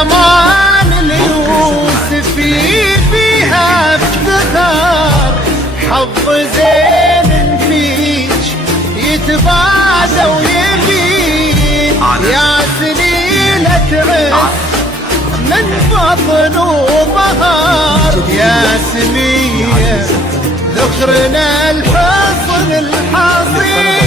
زمان اليوسفي فيها افتخار، حظ زين فيك يتبادى ويبين، يا سنيلة عز من بطن وظهر، يا سمية ذكرنا الحصن الحصين.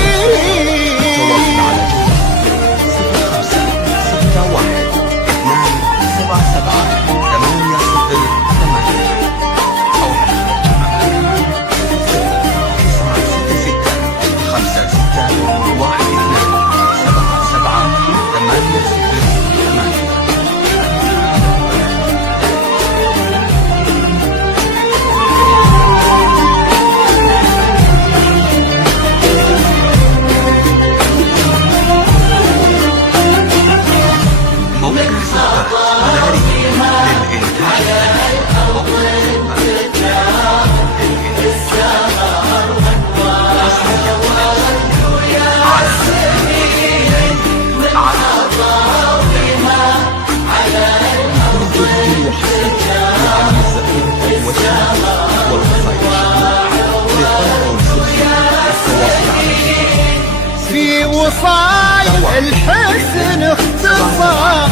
في وصايا الحسن اختصار،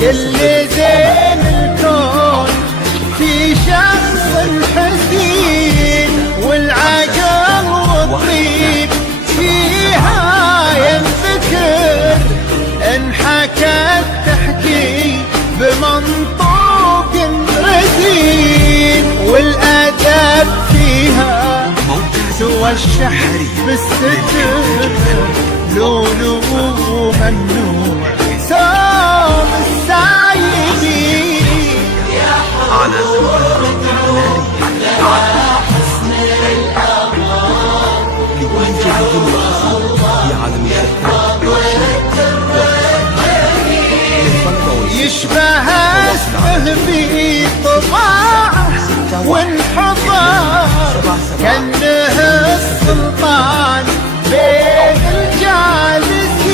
كل زين الكون في شخص الحسين، والعقل والطيب فيها ينذكر، انحكت تحكي بمنطوق رزين، والادب فيها سوى الشحر بالستر، لولو ممنوع سوم السايدين، على حسن الأمر لكل جديد وحصل في عالم يشبه اسمه في طباعه وانحضر، كأنه السلطان بين الجالسين،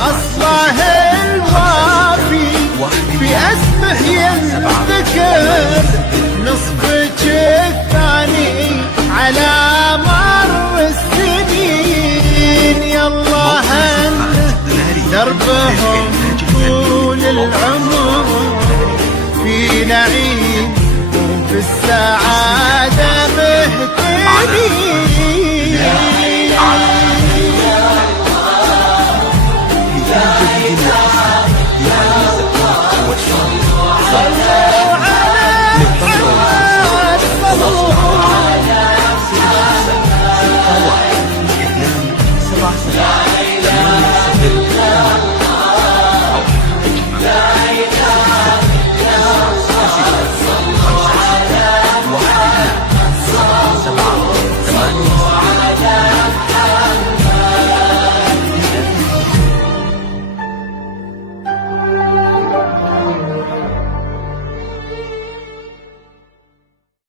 أصله الوافي في اسمه ينذكر، نصفك الثاني على مر السنين، يالله انه دربهم طول العمر في نعيم وفي السعادة.